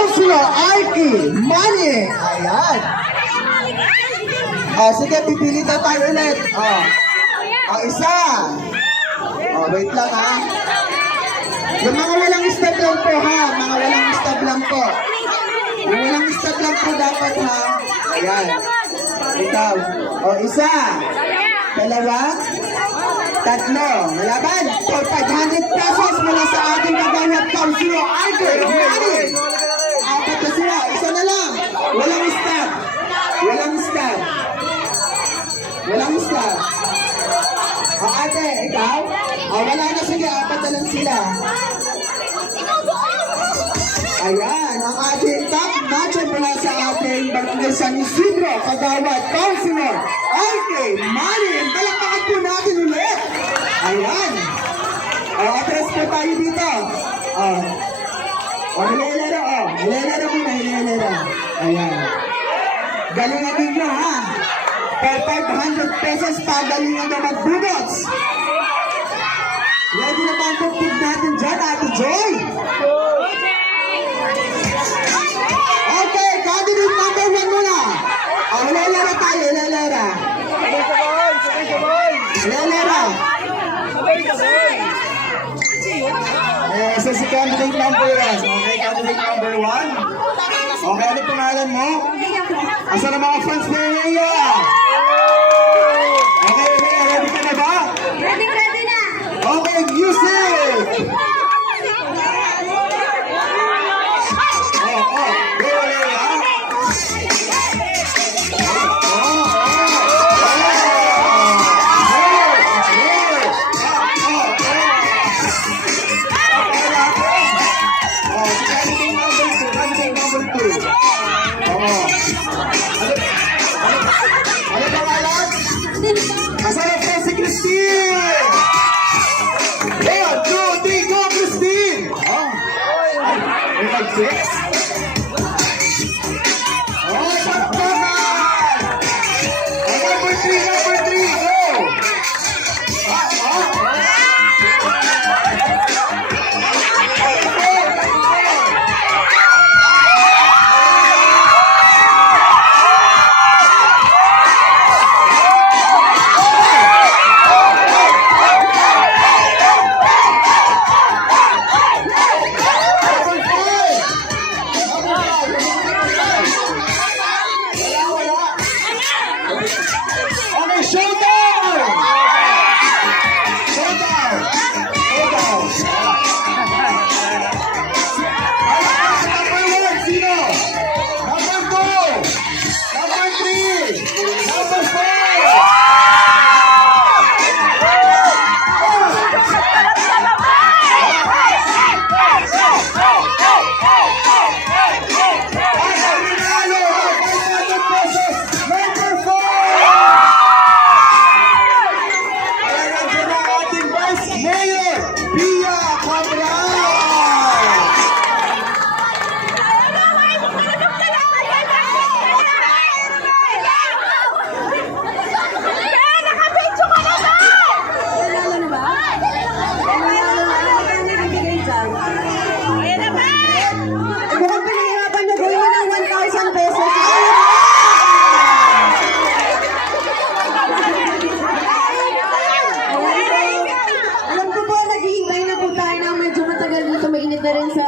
Councilor Arky Mani. Ayan. Sige, pipili na tayo ulit. Isa. Wait lang ha. Yung mga walang step lang po ha. Mga walang step lang po. Yung walang step lang po dapat ha. Ayan. Ikaw. Isa. Dalawa. Tatlo. Malaban. For 500 pesos mula sa ating kagawad Councilor Arky Mani. Apat na sila. Isa na lang. Walang step. Walang step. Walang step. Ate, ikaw? Wala na, sige, apat na lang sila. Ayan, ang ating top match mula sa ating Barangay San Isidro, kagawad Councilor Arky Mani. Palakpakan po natin ulit. Ayan. Atras po tayo dito. Hilera. Hilera muna, hilera. Ayan. Galingan ninyo, ha? For 500 pesos, pagalingan na magbudots. Ready na ba ang tupig natin dyan, Ate Joy? Okay, candidate number 1 muna. Hilera tayo, hilera. Hilera. So si candidate number 1. Okay, candidate number 1. Okay, ano pangalan mo? Asan ang mga fans mo ngayon? Okay, ready ka na ba? Ready na! Okay, music! Masarap po si Christine! 1, 2, 3, go Christine! May mag-six? Pakpakan! Number 3, go! Okay, showdown! Showdown! Number 1, sino? Number 2! Number 3! Number 4! Mukhang pinahirapan na gawin mo ng 1,000 pesos. Alam ko po, naghihintay na po tayo ng medyo matagal dito. Mainit na rin sa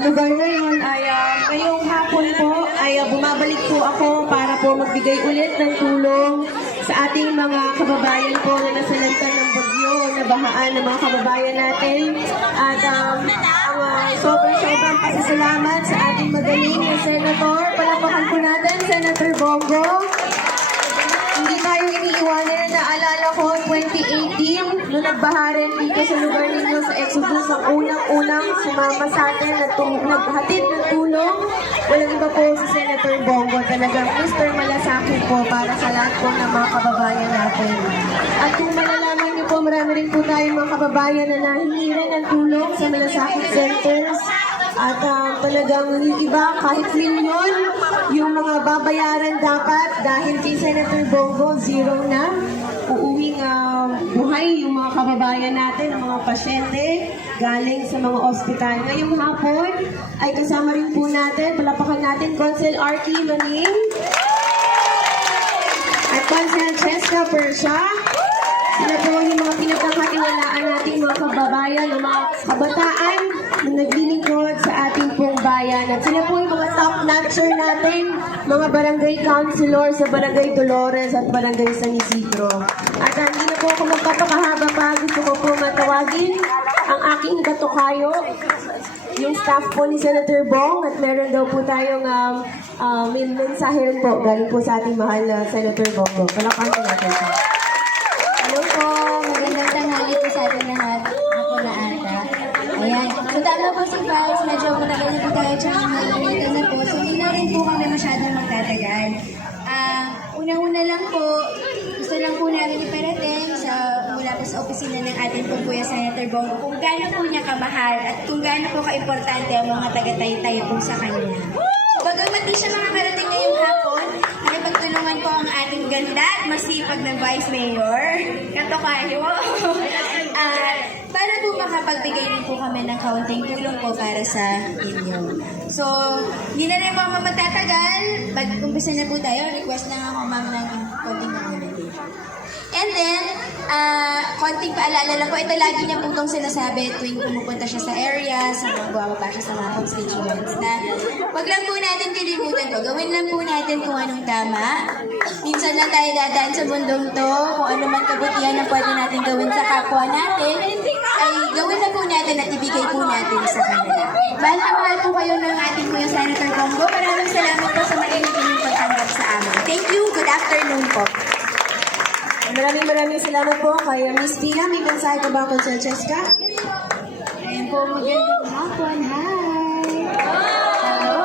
lugar na yun. Ngayong hapon po ay bumabalik po ako para po magbigay ulit ng tulong sa ating mga kababayan po na nasalanta ng bagyo, nabahaan ng mga kababayan natin. At sobrang pasasalamat sa ating magaling na senator. Palakpakan po natin, Senator Bongo. Hindi tayo iniiwanan. Naalala ko, 2018, nung nagbaharin dito sa lugar ninyo sa Exodus, ang unang-unang sumama sa atin at naghatid ng tulong. Walang iba po si Senator Bongo. Talagang Mr. Malasakit po para sa lahat po ng mga kababayan natin. At kung malalaman niyo po, marami rin po tayong mga kababayan na nahingiran ng tulong sa Malasakit Centers. At talagang iba, kahit milyon, yung mga babayaran dapat dahil kay Senator Bongo, zero na. Uuwing buhay yung mga kababayan natin, ang mga pasyente galing sa mga ospital. Ngayong hapon ay kasama rin po natin, palapakan natin, Consul Arky Maning at Consul Cheska Persha. Sila po yung mga pinagkakatiwalaan nating mga kababayan, ng mga kabataan na naglilingkod sa ating pong bayan. At sila po yung mga top-notcher natin, mga barangay councilor sa Barangay Dolores at Barangay San Isidro. At hindi na po ako magpapakahaba pa, gusto ko po matawagin ang aking katukayo, yung staff po ni Senator Bong, at meron daw po tayong may mensahe rin po galing po sa ating mahal na Senator Bongo. Palakpan po natin siya. Hello po, magandang tanghali po sa ating lahat. Ako na ata. Ayan. So tama po si Vice, medyo matagal na po tayo tsaka malilito na po. So hindi na rin po kami masyadong magtatagal. Una-una lang po, gusto lang po namin iparating mula po sa opisina ng ating pong Kuya Senator Bongo kung gaano po niya kamahal at kung gaano po kaimportante ang mga taga-Taytay po sa kanya. So bagamat di siya makakarating ngayong hapon, nakipagtulungan po ang ating ganda at masipag na Vice Mayor, katokayo, para po makapagbigay rin po kami ng kaunting tulong po para sa inyo. So, hindi na rin po ako magtatagal. Pag-umpisa na po tayo, request lang ako ma'am ng konting community. And then, konting paalala lang po, ito lagi niya po itong sinasabi tuwing pumupunta siya sa area, sa mga bumaba siya sa mga constituents na wag lang po natin kalimutan to, gawin lang po natin kung anong tama. Minsan lang tayo dadaan sa mundong to, kung ano man kabutihan na pwede natin gawin sa kapwa natin, ay gawin na po natin at ibigay po natin sa kanila. Mahal na mahal po kayo ng ating Kuya Senator Bongo. Maraming salamat po sa mainit inyong pagtanggap sa amin. Thank you. Good afternoon po. Maraming salamat po kay Miss Tina. May mensahe ka ba, Consul Cheska? Ayan po, magandang hapon. Hi! Hello!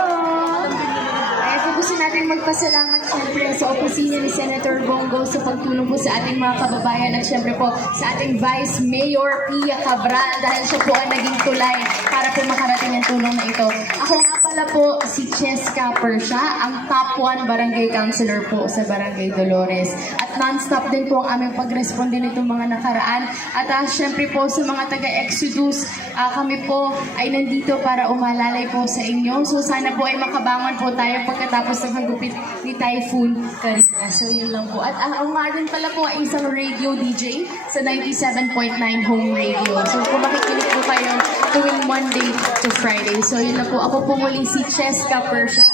Ayan po, gusto natin magpasalamat syempre sa opisina ni Senator Bongo sa pagtulong po sa ating mga kababayan at syempre po sa ating Vice Mayor Pia Cabral dahil siya po ang naging tulay para po makarating ang tulong na ito. Ako nga pala po si Cheska Persha, ang top 1 barangay councilor po sa Barangay Dolores. At non-stop din po ang aming pag-responde nitong mga nakaraan. At syempre po sa mga taga-Exodus, kami po ay nandito para umalalay po sa inyo. So sana po ay makabangon po tayo pagkatapos ng hagupit ni Typhoon Karina. So yun lang po. At ang rin pala po ay isang radio DJ sa 97.9 Home Radio. So kung makikinig po kayo tuwing Monday to Friday. So yun lang po. Ako po muli si Cheska Persha.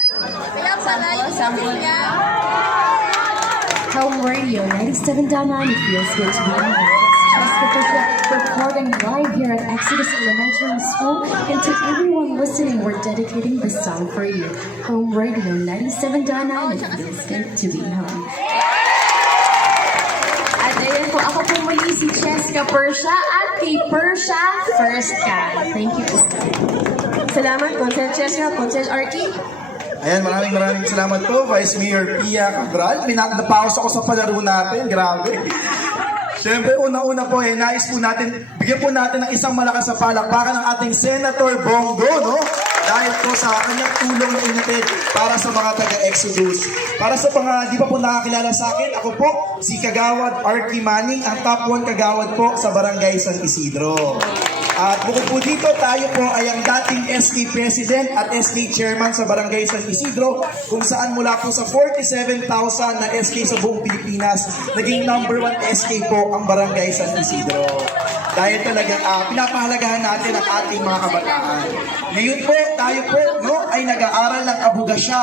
Sample. Home Radio 97.9, it feels good to be on. Cheska Persha reporting live here at Exodus Elementary School. And to everyone listening, we're dedicating this song for you. Home Radio 97.9, it feels good to be home. At ayan po, ako po muli si Cheska Persha at kay Persha First Ka. Thank you po. Salamat, Consul Cheska, Consul Arky. Ayan, maraming salamat po, Vice Mayor Pia Cabral. Napause ako sa palaro natin, grabe. Siyempre, una-una po, nais po natin, bigyan po natin ng isang malakas na palakpakan ng ating Senator Bongo, no? Dahil po sa kanyang tulong na inatid para sa mga taga-Exodus. Para sa mga di pa po nakakilala sa akin, ako po si Kagawad Arky Maning, ang top 1 kagawad po sa Barangay San Isidro. At bukod po dito, tayo po ay ang dating SK President at SK Chairman sa Barangay San Isidro, kung saan mula po sa 47,000 na SK sa buong Pilipinas, naging number 1 SK po ang Barangay San Isidro. Dahil talagang pinapahalagahan natin ang ating mga kabataan. Ngayon po, tayo po ay nag-aaral ng abogasya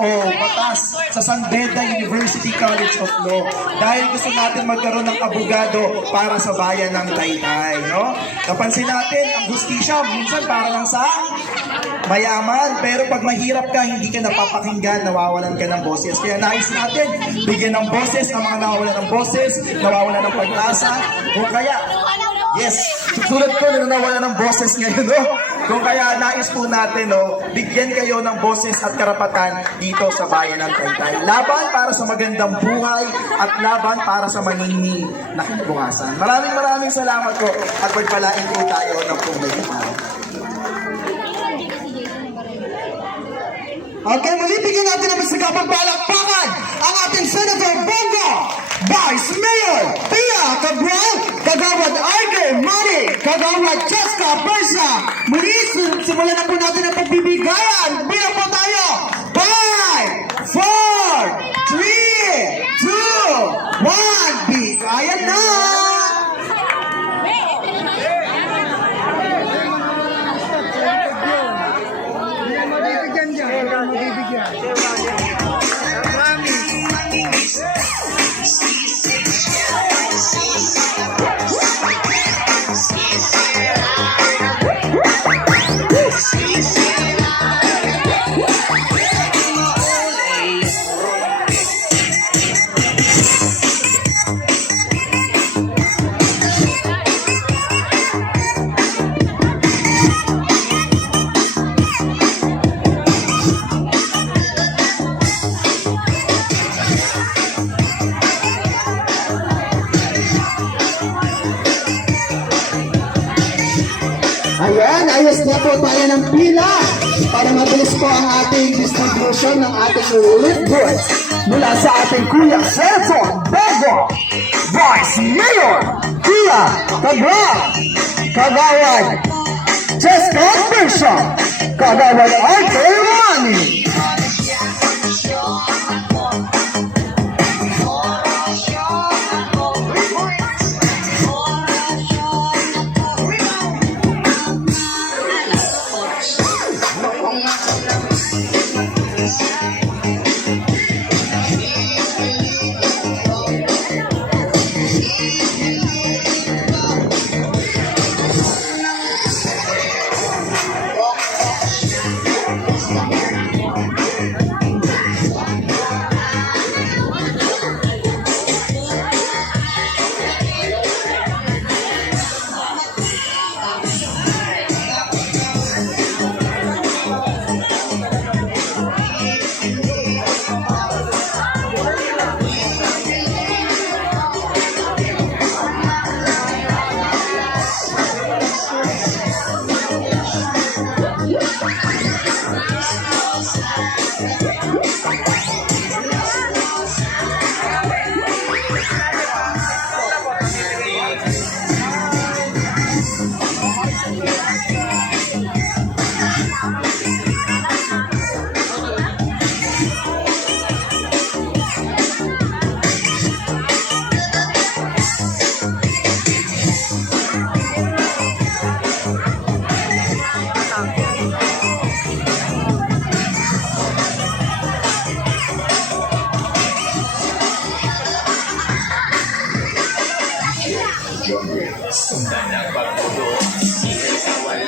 o batas sa San Beda University College of Law. Dahil gusto natin magkaroon ng abogado para sa bayan ng Taytay. No? Napansin natin, ang hustisya minsan para lang sa mayaman. Pero pag mahirap ka, hindi ka napapakinggan, nawawalan ka ng boses. Kaya nais natin, bigyan ng boses ang mga nawawalan ng boses, nawawalan ng pag-asa. O kaya, yes, tulad ko na nawala ng boses ngayon, no? Kung kaya nais po natin, no, bigyan kayo ng boses at karapatan dito sa bayan ng Taytay. Laban para sa magandang buhay at laban para sa maningning na kinabukasan. Maraming salamat po at pagpalain po tayo ng pumilihan. Okay, muli bigyan natin ng masagapang palakpakan ang ating Senator Bongo, Vice Mayor Pia Cabral, Kagawad RK Manny, Kagawad Cheska Persa. Muli, simulan na po natin ang pagbibigayan. Bilang po tayo. 5, 4, 3, 2, 1. Bigayan na! Ayan, ayos na po tayo ng pila para mabilis po ang ating distribution ng ating relief goods mula sa ating Kuya Senator Bongo, Vice Mayor Pia Cabral, Kagawad Cheska Persa, Kagawad RK Manny.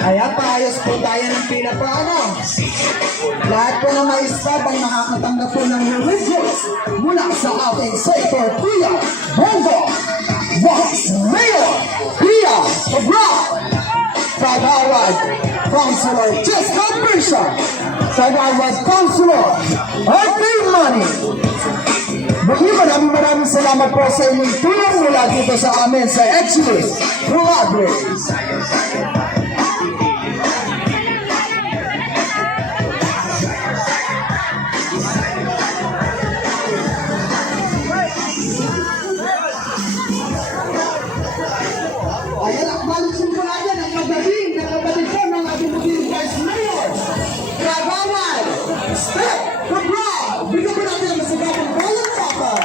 Ayan, paayos po tayo ng pila po, ano? Lahat po na may stab ang makakatanggap po ng religious mula sa ating Senator Pia Bongo, Vice Mayor Pia Cabral, Kagawad Councilor Cheska Persa, Kagawad Councilor RK Manny. Maraming salamat po sa inyong tulong mula dito sa amin sa Excellence Collaborate. Ayan, akmalisin po natin ang magaling na kapatid po ng ating maging Vice Mayor, Kagawad Step Cabral. Bigyan po natin ang masagapang Royal Soccer.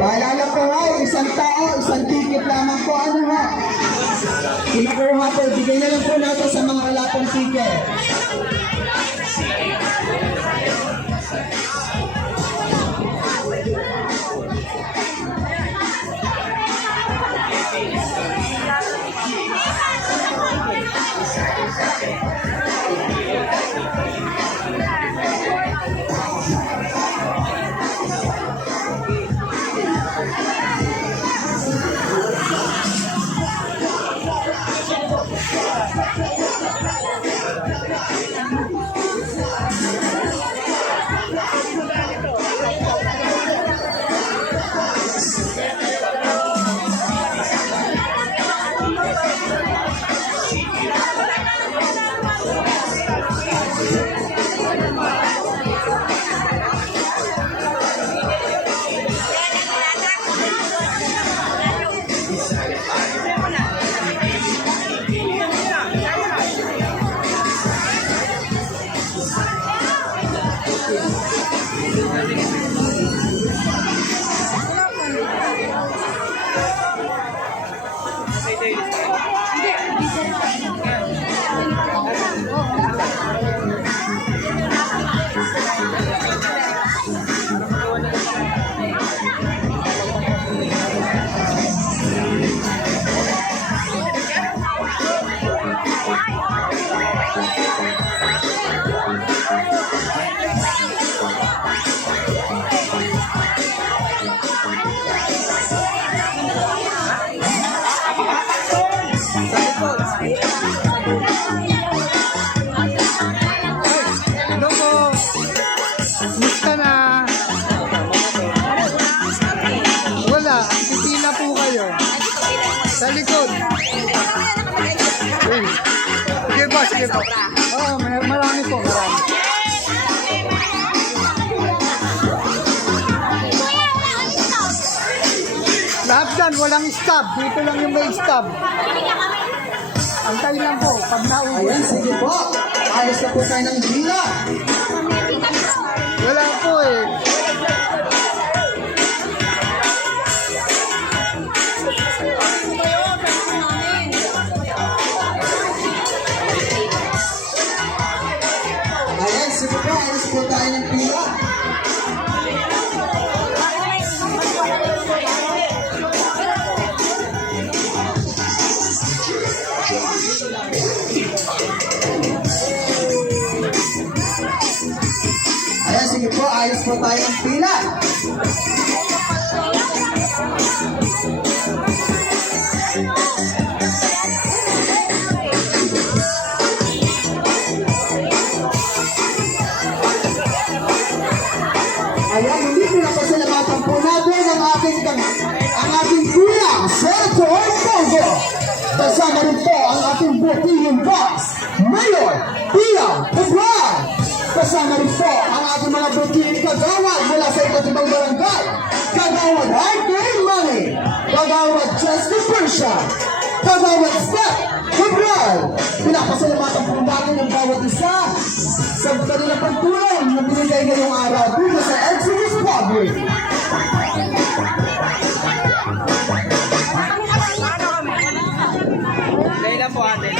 Paalala po ha, isang tao, isang ticket lamang po. Ano ha? Kinukuha po, bigay na lang po natin sa mga wala pong ticket. dyan, walang stab. Dito lang yung may stab. Antay lang po, pag naubos. Ayan, sige po. Ayos na po tayo ng hila. Wala po eh. Ayan, sige po. Ayos po tayo ng hila. Ayan, sige po. Ayos po tayo ng pila. Ayan, hindi pinapasalamatan po natin ang ating kuya, Senator Bongo. Kasama rin po ang ating bukiling boss, Mayor Pia Cabral. Kasama rin po ang ating mga bukiling kagawad mula sa iba't ibang barangay. Kagawad Hard Money, Kagawad Justin Persia, Kagawad Step Cabral. Pinapasalamatan po natin ang bawat isa sa kanilang pagtulong na binigay ngayong araw dito sa Exodus Public. Kailan po ate?